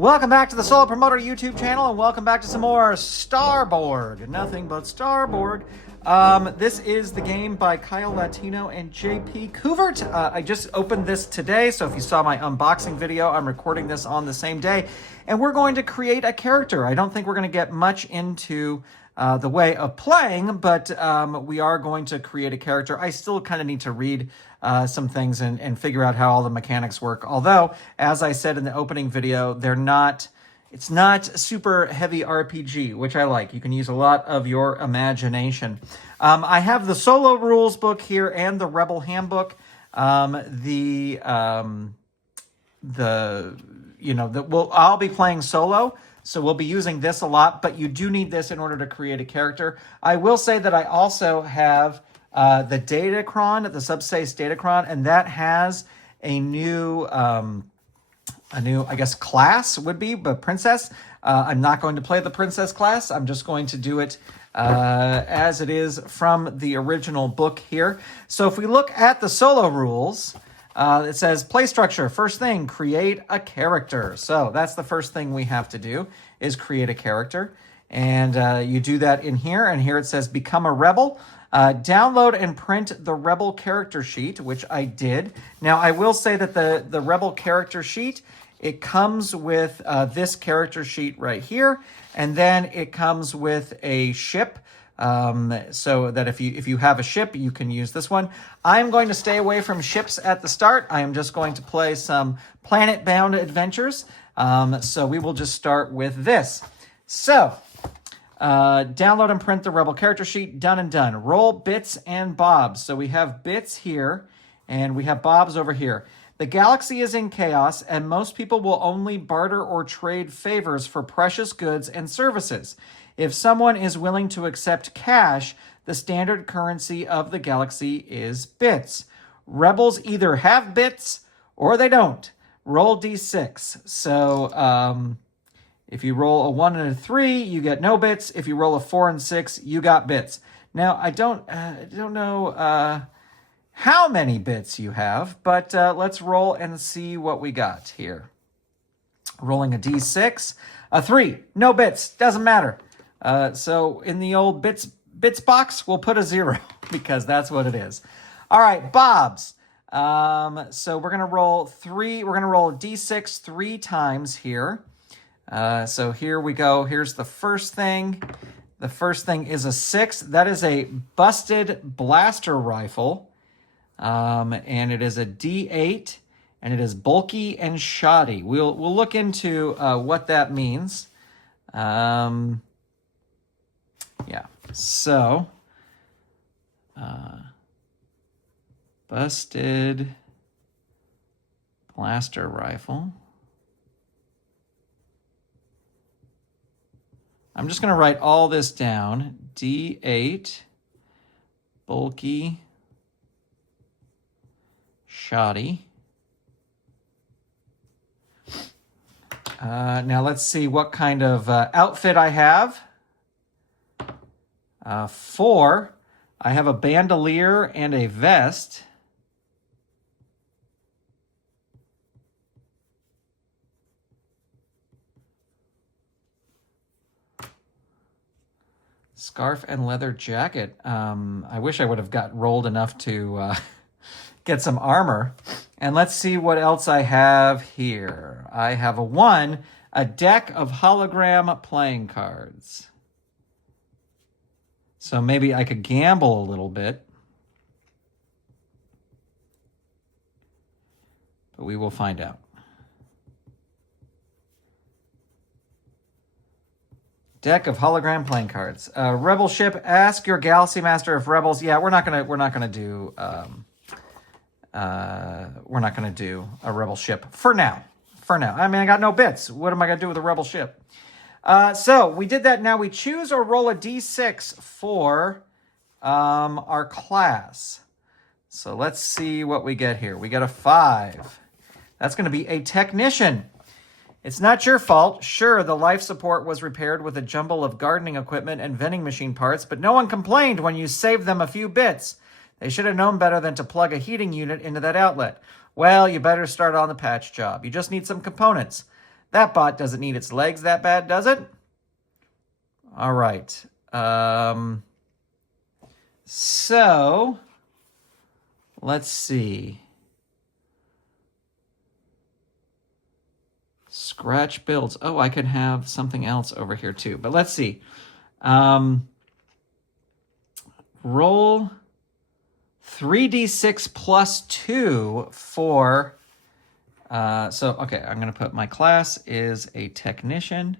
Welcome back to the Solo Promoter YouTube channel, and welcome back to some more Star Borg. Nothing but Star Borg. This is the game by Kyle Latino and JP Couvert. I just opened this today, so if you saw my unboxing video, I'm recording this on the same day. And we're going to create a character. I don't think we're going to get much into the way of playing, but we are going to create a character. I still kind of need to read some things and figure out how all the mechanics work. Although, as I said in the opening video, it's not super heavy RPG, which I like. You can use a lot of your imagination. I have the solo rules book here and the Rebel handbook. I'll be playing solo, so we'll be using this a lot, but you do need this in order to create a character. I will say that I also have the Datacron, the Subspace Datacron, and that has a new, I guess, class would be, but princess. I'm not going to play the princess class. I'm just going to do it as it is from the original book here. So if we look at the solo rules, it says play structure. First thing, create a character. So that's the first thing we have to do is create a character. And you do that in here. And here it says become a rebel. Download and print the Rebel character sheet, which I did. Now, I will say that the Rebel character sheet, it comes with this character sheet right here, and then it comes with a ship, so that if you have a ship, you can use this one. I'm going to stay away from ships at the start. I am just going to play some planet-bound adventures, so we will just start with this. So, download and print the Rebel character sheet. Done and done. Roll bits and bobs. So we have bits here, and we have bobs over here. The galaxy is in chaos, and most people will only barter or trade favors for precious goods and services. If someone is willing to accept cash, the standard currency of the galaxy is bits. Rebels either have bits or they don't. Roll d6. So, if you roll a 1 and a 3, you get no bits. If you roll a 4 and 6, you got bits. Now, I don't know how many bits you have, but let's roll and see what we got here. Rolling a d6, a 3, no bits, doesn't matter. So in the old bits box, we'll put a 0 because that's what it is. All right, bobs. So we're gonna roll a d6 3 times here. So here we go. Here's the first thing. The first thing is a 6. That is a busted blaster rifle. And it is a D8, and it is bulky and shoddy. We'll look into what that means. Yeah. So, busted blaster rifle. I'm just going to write all this down. D8, bulky, shoddy. Now let's see what kind of outfit I have. 4, I have a bandolier and a vest. Scarf and leather jacket. I wish I would have got rolled enough to get some armor. And let's see what else I have here. I have a 1, a deck of hologram playing cards. So maybe I could gamble a little bit. But we will find out. Deck of hologram playing cards. Rebel ship. Ask your Galaxy Master if rebels. Yeah, we're not gonna do a rebel ship for now. I mean, I got no bits. What am I gonna do with a rebel ship? So we did that. Now we choose or roll a d6 for our class. So let's see what we get here. We got a 5. That's gonna be a technician. It's not your fault. Sure, the life support was repaired with a jumble of gardening equipment and vending machine parts, but no one complained when you saved them a few bits. They should have known better than to plug a heating unit into that outlet. Well, you better start on the patch job. You just need some components. That bot doesn't need its legs that bad, does it? All right. So let's see. Scratch builds. Oh, I could have something else over here too, but let's see. Roll 3d6 plus 2 for, okay, I'm going to put my class is a technician.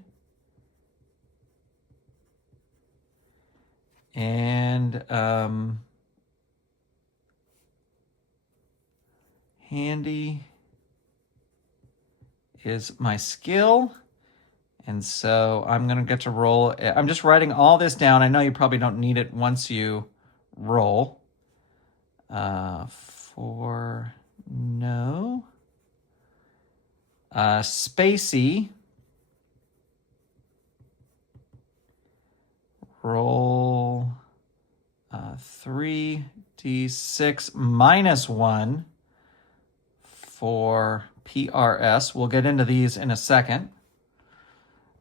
And handy is my skill. And so I'm going to get to roll. I'm just writing all this down. I know you probably don't need it once you roll. For no. Spacey. Roll 3d6 minus 1 for PRS. We'll get into these in a second.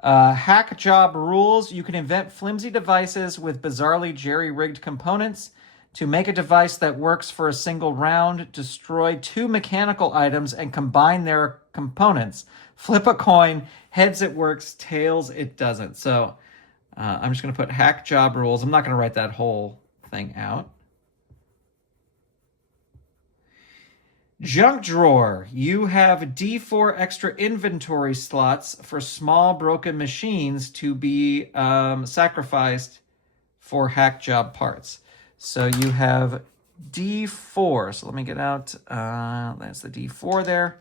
Hack job rules. You can invent flimsy devices with bizarrely jerry-rigged components to make a device that works for a single round, destroy 2 mechanical items, and combine their components. Flip a coin. Heads it works, tails it doesn't. So I'm just going to put hack job rules. I'm not going to write that whole thing out. Junk drawer. You have D4 extra inventory slots for small broken machines to be sacrificed for hack job parts. So you have D4. So let me get out. That's the D4 there.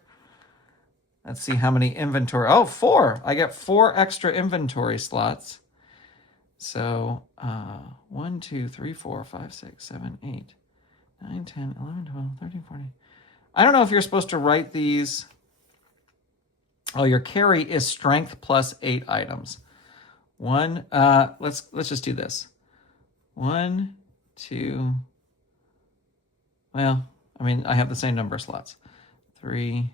Let's see how many inventory. Oh, 4. I get 4 extra inventory slots. So 1, 2, 3, 4, 5, 6, 7, 8, 9, 10, 11, 12, 13, 14. I don't know if you're supposed to write these. Oh, your carry is strength plus 8 items. Let's just do this. 1, 2. Well, I mean, I have the same number of slots. 3,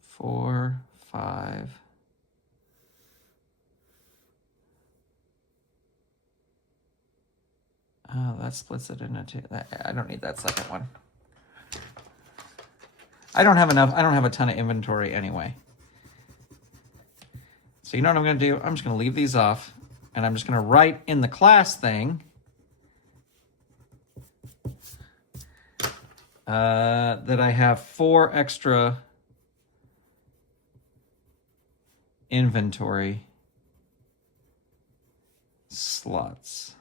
4, 5. Oh, that splits it into 2. I don't need that second one. I don't have enough. I don't have a ton of inventory anyway. So you know what I'm going to do? I'm just going to leave these off, and I'm just going to write in the class thing that I have 4 extra inventory slots.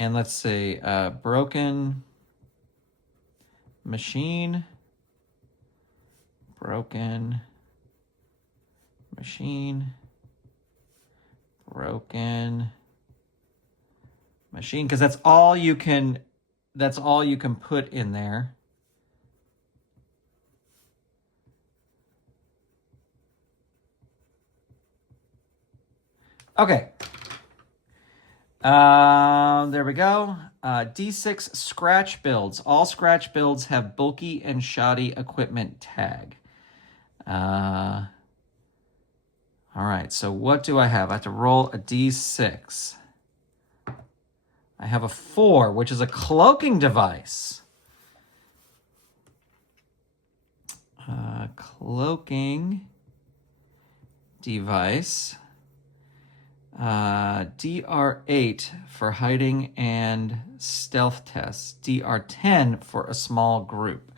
And let's say broken machine, broken machine, broken machine, because that's all you can put in there. Okay. There we go. D6 scratch builds. All scratch builds have bulky and shoddy equipment tag. All right, so what do I have? I have to roll a D6. I have a 4, which is a cloaking device. Cloaking device. DR8 for hiding and stealth tests. DR10 for a small group.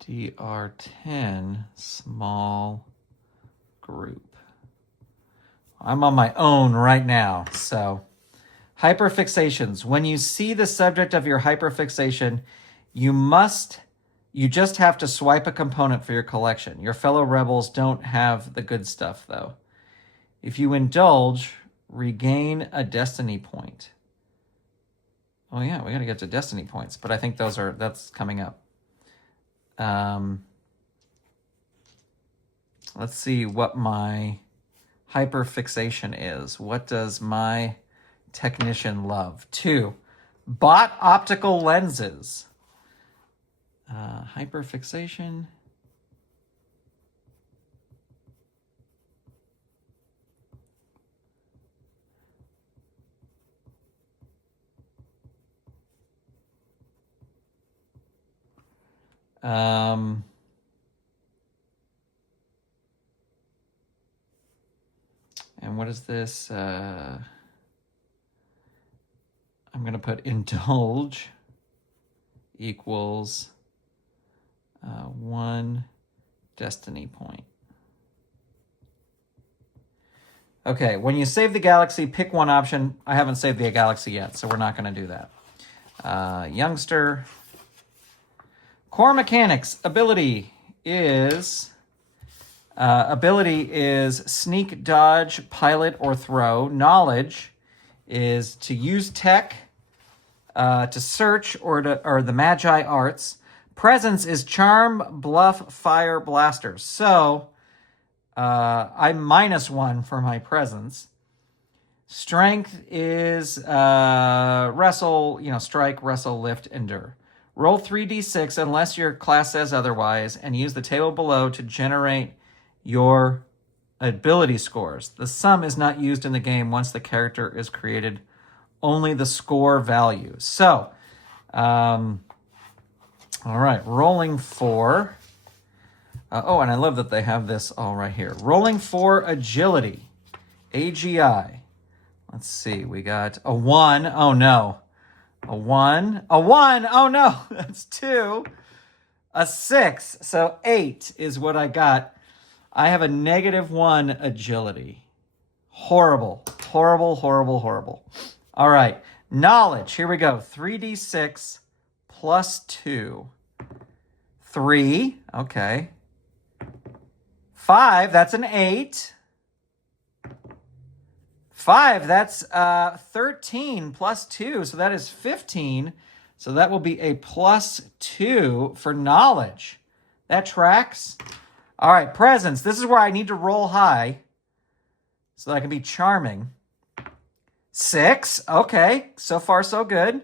DR10 small group. I'm on my own right now, so... Hyperfixations. When you see the subject of your hyperfixation, you just have to swipe a component for your collection. Your fellow rebels don't have the good stuff, though. If you indulge, regain a destiny point. Oh yeah, we gotta get to destiny points, but I think that's coming up. Let's see what my hyperfixation is. What does my technician love? 2. Bought optical lenses. Hyperfixation. And what is this? I'm going to put indulge equals 1 destiny point. Okay, when you save the galaxy, pick one option. I haven't saved the galaxy yet, so we're not going to do that. Youngster. Core mechanics. Ability is sneak, dodge, pilot, or throw. Knowledge is to use tech, to search, or the magi arts. Presence is charm, bluff, fire, blaster. So I'm -1 for my presence. Strength is wrestle, strike, wrestle, lift, endure. Roll 3d6 unless your class says otherwise, and use the table below to generate your ability scores. The sum is not used in the game once the character is created, only the score value. So, all right, rolling for... and I love that they have this all right here. Rolling for agility, AGI. Let's see, we got a 1. Oh, no. A 1. A 1. Oh, no. That's 2. A 6. So 8 is what I got. I have a -1 agility. Horrible. Horrible, horrible, horrible. All right. Knowledge. Here we go. 3d6 plus 2. 3. Okay. 5. That's an 8. 5, that's 13 plus 2, so that is 15. So that will be a +2 for knowledge. That tracks. All right, presence. This is where I need to roll high so that I can be charming. 6, okay. So far, so good.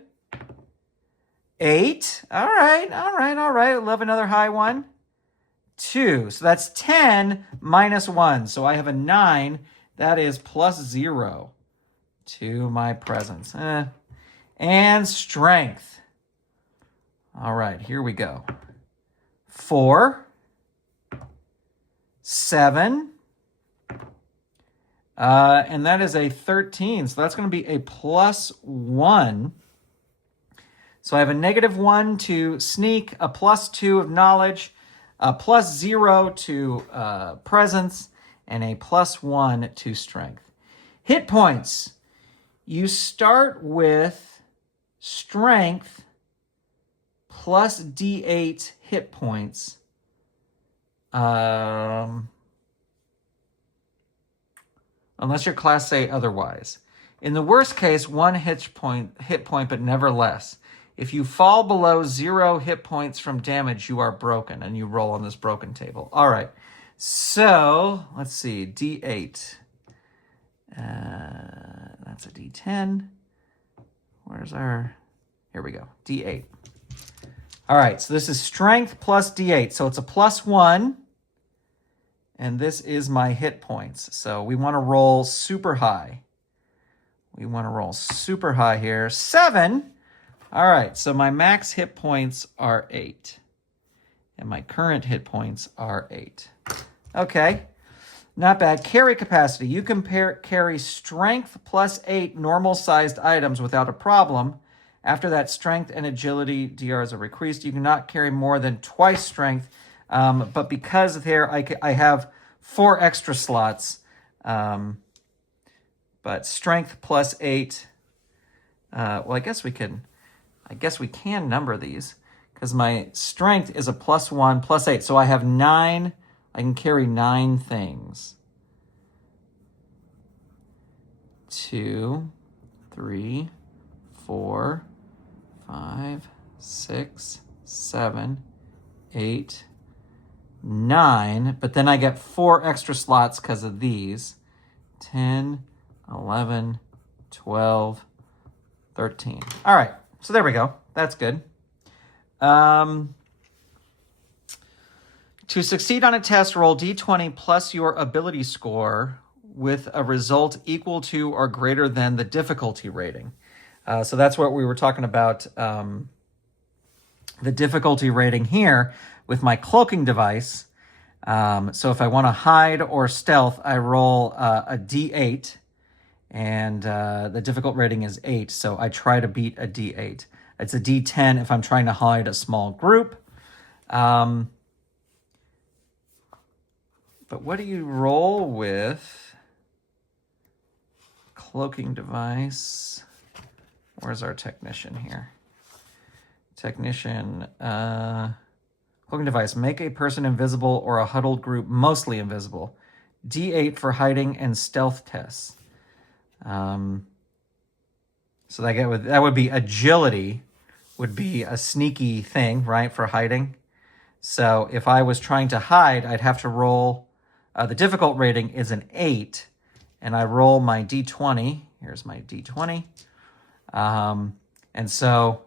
8, all right. I love another high one. 2, so that's 10 minus 1. So I have a 9. That is +0 to my presence. And strength. All right, here we go. 4, 7, and that is a 13. So that's going to be a +1. So I have a -1 to sneak, a +2 of knowledge, a +0 to presence, and a +1 to strength. Hit points. You start with strength plus D8 hit points. Unless your class say otherwise. In the worst case, 1 hit point, but never less. If you fall below 0 hit points from damage, you are broken, and you roll on this broken table. All right. So, let's see, D8. That's a D10. Where's our... Here we go, D8. All right, so this is strength plus D8. So it's a +1. And this is my hit points. So we want to roll super high. We want to roll super high here. 7. All right, so my max hit points are 8. And my current hit points are 8. Okay, not bad. Carry capacity. You can carry strength plus 8 normal-sized items without a problem. After that, strength and agility DRs are increased. You cannot carry more than twice strength. But because there, I have 4 extra slots. But strength plus 8. Well, I guess we can number these because my strength is a +1 plus 8. So I have 9. I can carry 9 things. 2, 3, 4, 5, 6, 7, 8, 9, but then I get 4 extra slots because of these. 10, 11, 12, 13. All right, so there we go. That's good. To succeed on a test, roll d20 plus your ability score with a result equal to or greater than the difficulty rating. So that's what we were talking about, the difficulty rating here with my cloaking device. So if I want to hide or stealth, I roll a d8, and the difficult rating is 8, so I try to beat a d8. It's a d10 if I'm trying to hide a small group. But what do you roll with cloaking device? Where's our technician here? Technician, cloaking device, make a person invisible or a huddled group mostly invisible. D8 for hiding and stealth tests. So that would be agility, would be a sneaky thing, right, for hiding. So if I was trying to hide, I'd have to roll, the difficult rating is an 8, and I roll my d20. Here's my d20. And so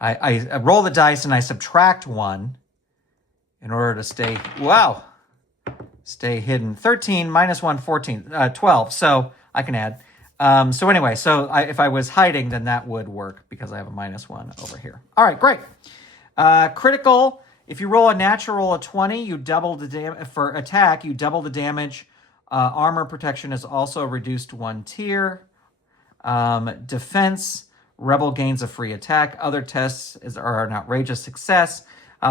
I roll the dice and I subtract 1 in order to stay hidden. 13 minus 1, 14, 12. So I can add. So anyway, if I was hiding, then that would work because I have a -1 over here. All right, great. Critical. If you roll a natural roll of 20, you double the damage. For attack, you double the damage. Armor protection is also reduced 1 tier. Defense, rebel gains a free attack. Other tests are an outrageous success.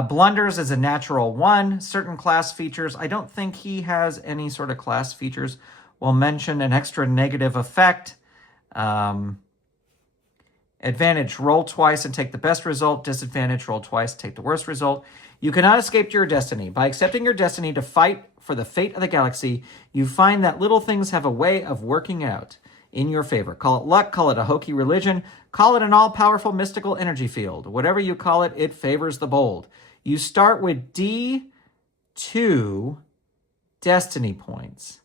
Blunders is a natural 1. Certain class features, I don't think he has any sort of class features. We'll mention an extra negative effect. Advantage, roll twice and take the best result. Disadvantage, roll twice, take the worst result. You cannot escape your destiny. By accepting your destiny to fight for the fate of the galaxy, you find that little things have a way of working out in your favor. Call it luck, call it a hokey religion, call it an all-powerful mystical energy field. Whatever you call it, it favors the bold. You start with D2 destiny points,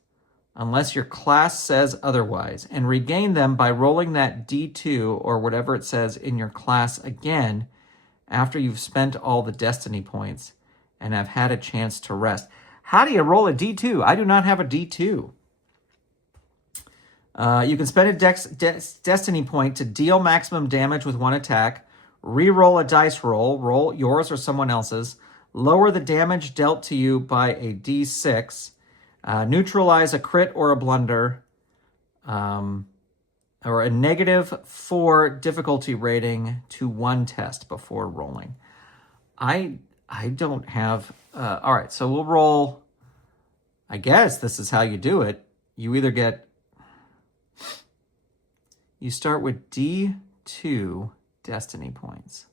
unless your class says otherwise, and regain them by rolling that D2 or whatever it says in your class again after you've spent all the destiny points and have had a chance to rest. How do you roll a D2? I do not have a D2. You can spend a destiny point to deal maximum damage with 1 attack, re-roll a dice roll yours or someone else's, lower the damage dealt to you by a D6, neutralize a crit or a blunder, or a -4 difficulty rating to 1 test before rolling. I don't have... all right, so we'll roll... I guess this is how you do it. You either get... You start with D2 destiny points.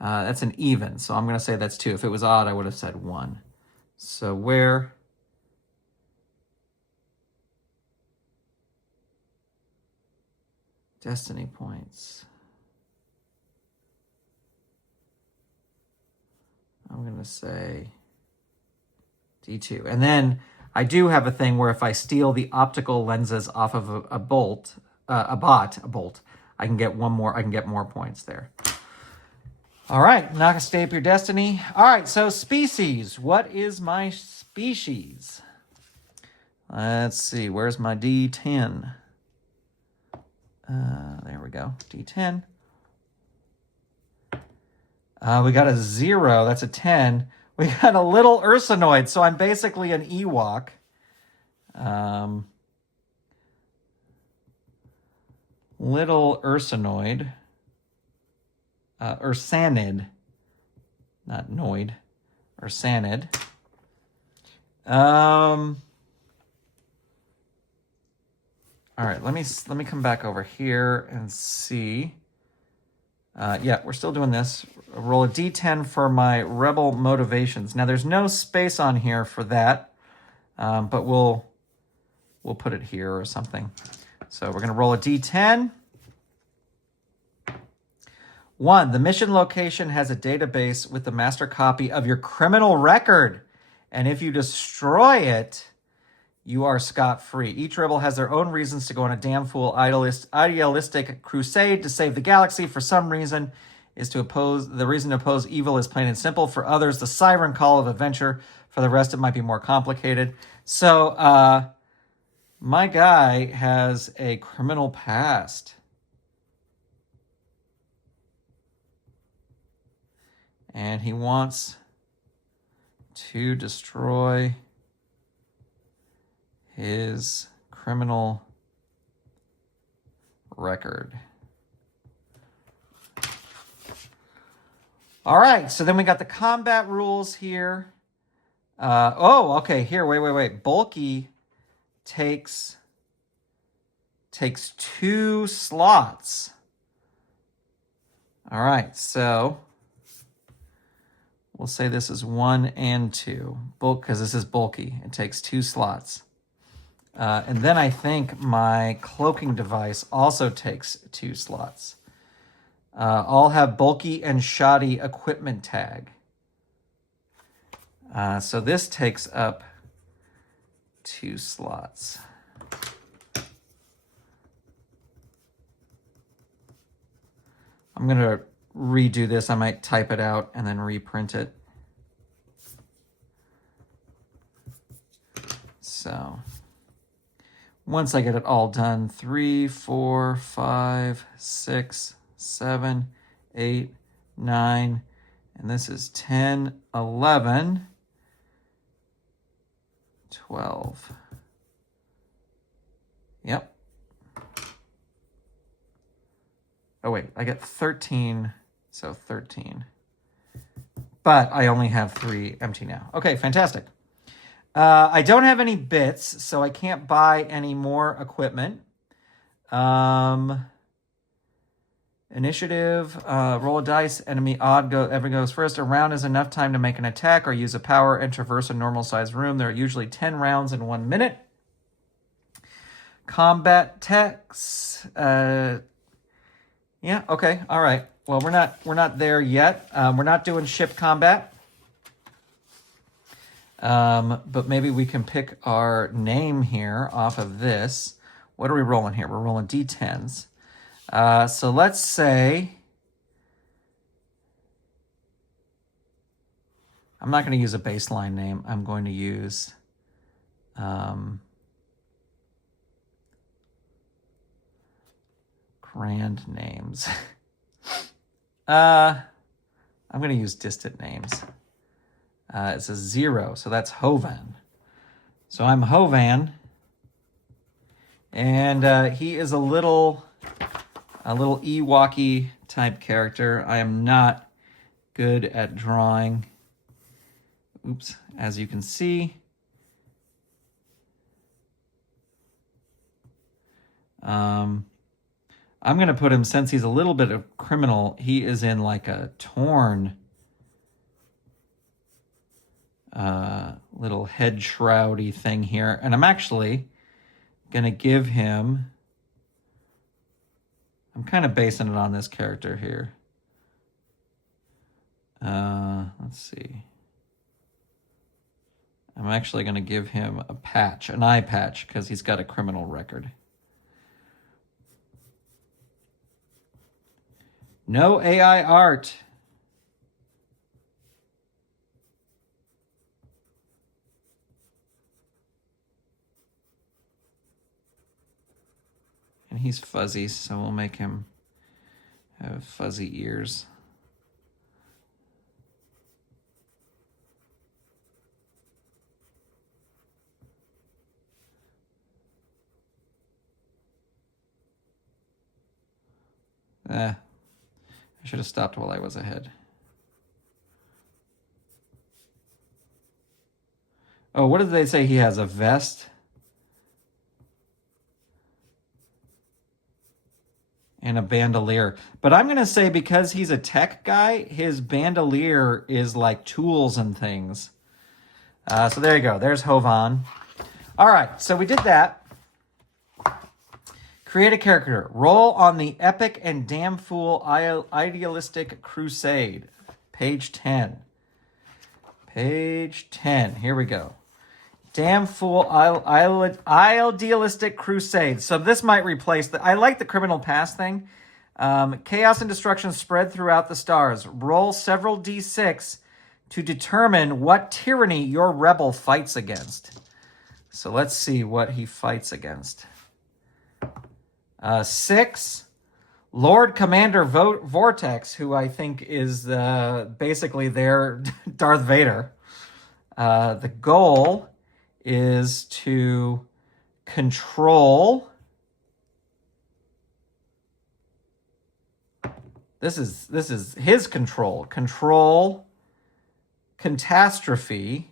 That's an even, so I'm going to say that's 2. If it was odd, I would have said 1. So where... Destiny points. I'm going to say D2. And then I do have a thing where if I steal the optical lenses off of a bolt, I can get more points there. All right, not gonna stay up your destiny. All right, so species. What is my species? Let's see, where's my D10? There we go, D10. We got a 0, that's a 10. We got a little Ursinoid, so I'm basically an Ewok. Little Ursinoid. Ursanid. Not Noid. Ursanid. All right, let me come back over here and see. Yeah, we're still doing this. Roll a D10 for my rebel motivations. Now, there's no space on here for that, but we'll put it here or something. So we're going to roll a D10. 1, the mission location has a database with the master copy of your criminal record. And if you destroy it, you are scot-free. Each rebel has their own reasons to go on a damn fool idealistic crusade to save the galaxy. For some reason, the reason to oppose evil is plain and simple. For others, the siren call of adventure. For the rest, it might be more complicated. So, my guy has a criminal past. And he wants to destroy his criminal record. All right, so then we got the combat rules here. Okay, here, wait. Bulky takes 2 slots. All right, so we'll say this is 1 and 2, because this is bulky. It takes 2 slots. And then I think my cloaking device also takes 2 slots. I'll have bulky and shoddy equipment tag. So this takes up 2 slots. I'm going to redo this. I might type it out and then reprint it. So once I get it all done, 3, 4, 5, 6, 7, 8, 9, and this is 10, 11, 12. Yep. Oh, wait, I get 13, so 13. But I only have 3 empty now. Okay, fantastic. I don't have any bits, so I can't buy any more equipment. Initiative, roll a dice, enemy odd ever goes first. A round is enough time to make an attack or use a power and traverse a normal-sized room. There are usually 10 rounds in 1 minute. Combat text. Yeah, okay, all right. Well, we're not there yet. We're not doing ship combat. But maybe we can pick our name here off of this. What are we rolling here? We're rolling D10s. So let's say, I'm not going to use a baseline name. I'm going to use, grand names. I'm going to use distant names. It's a 0, so that's Hovan. So I'm Hovan, and he is a little Ewok-y type character. I am not good at drawing. Oops, as you can see. I'm going to put him, since he's a little bit of criminal, he is in like a torn little head shroudy thing here. And I'm actually going to give him, I'm kind of basing it on this character here. Let's see. I'm actually going to give him a patch, an eye patch, because he's got a criminal record. No AI art. And he's fuzzy, so we'll make him have fuzzy ears. I should have stopped while I was ahead. Oh, what did they say he has? A vest? And a bandolier. But I'm going to say, because he's a tech guy, his bandolier is like tools and things. So there you go. There's Hovan. All right, so we did that. Create a character. Roll on the epic and damn fool idealistic crusade. Page 10. Page 10. Here we go. Damn fool idealistic crusade. So this might replace I like the criminal past thing. Chaos and destruction spread throughout the stars. Roll several d6 to determine what tyranny your rebel fights against. So let's see what he fights against. 6, Lord Commander Vortex, who I think is basically their Darth Vader. The goal is to control. This is his control. Control catastrophe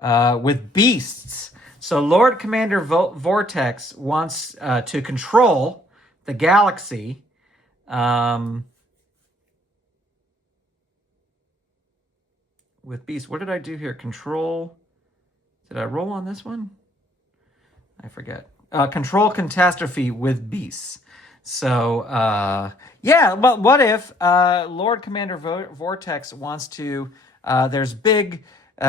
with beasts. So Lord Commander Vortex wants to control the galaxy. With beasts. What did I do here? Control. Did I roll on this one? I forget. Control catastrophe with beasts. So, yeah, but what if Lord Commander Vortex wants to, there's big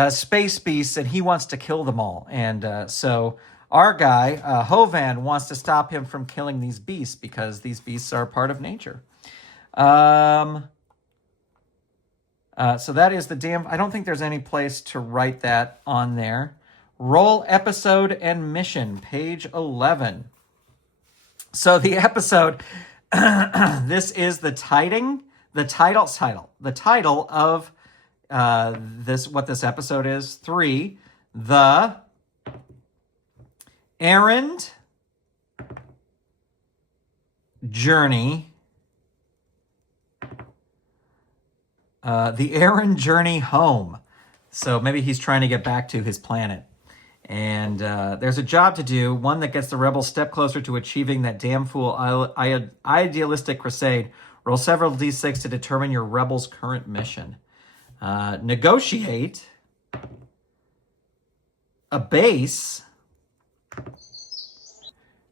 space beasts and he wants to kill them all. And so our guy, Hovan, wants to stop him from killing these beasts because these beasts are part of nature. So that is the damn... I don't think there's any place to write that on there. Roll episode and mission, page 11. So the episode, this is the title of what this episode is. 3, the errand journey. The errand journey home. So maybe he's trying to get back to his planet. And there's a job to do, one that gets the rebels step closer to achieving that damn fool idealistic crusade. Roll several d6 to determine your rebel's current mission. Negotiate a base.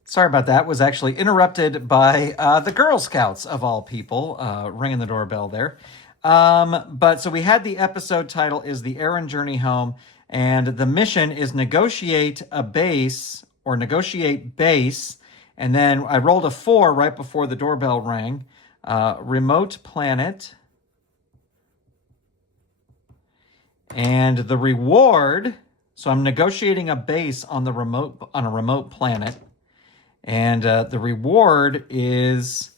Sorry about that. Was actually interrupted by the Girl Scouts, of all people, ringing the doorbell there. But so we had the episode title is The Errand Journey Home. And the mission is negotiate a base or negotiate base. And then I rolled a 4 right before the doorbell rang. Remote planet. And the reward. So I'm negotiating a base on a remote planet. And the reward is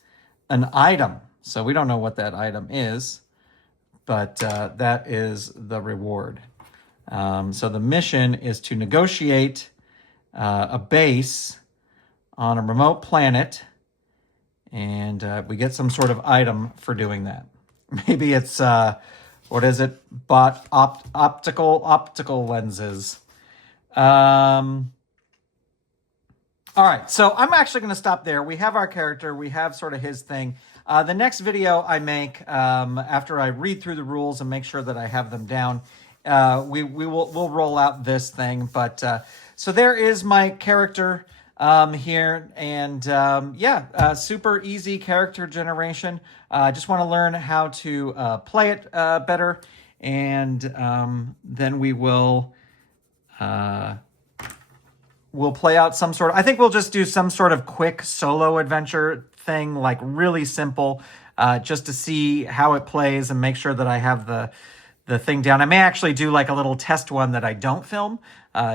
an item. So we don't know what that item is. But that is the reward. So the mission is to negotiate a base on a remote planet, and we get some sort of item for doing that. Maybe it's, what is it? Optical lenses. All right, so I'm actually going to stop there. We have our character. We have sort of his thing. The next video I make, after I read through the rules and make sure that I have them down, we'll roll out this thing. But so there is my character here, and super easy character generation. I just want to learn how to play it better, and then we'll play out some sort of... I think we'll just do some sort of quick solo adventure thing, like really simple, just to see how it plays and make sure that I have the thing down. I may actually do like a little test one that I don't film,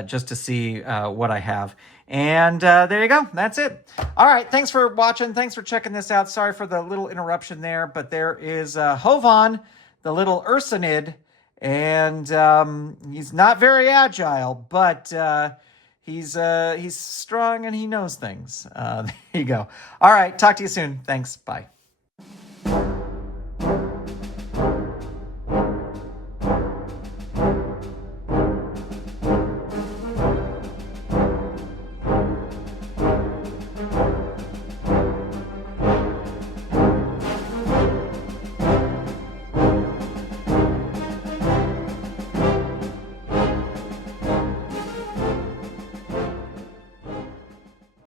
just to see what I have. And there you go. That's it. All right. Thanks for watching. Thanks for checking this out. Sorry for the little interruption there, but there is Hovan, the little Ursinid, and he's not very agile, but he's strong and he knows things. There you go. All right. Talk to you soon. Thanks. Bye.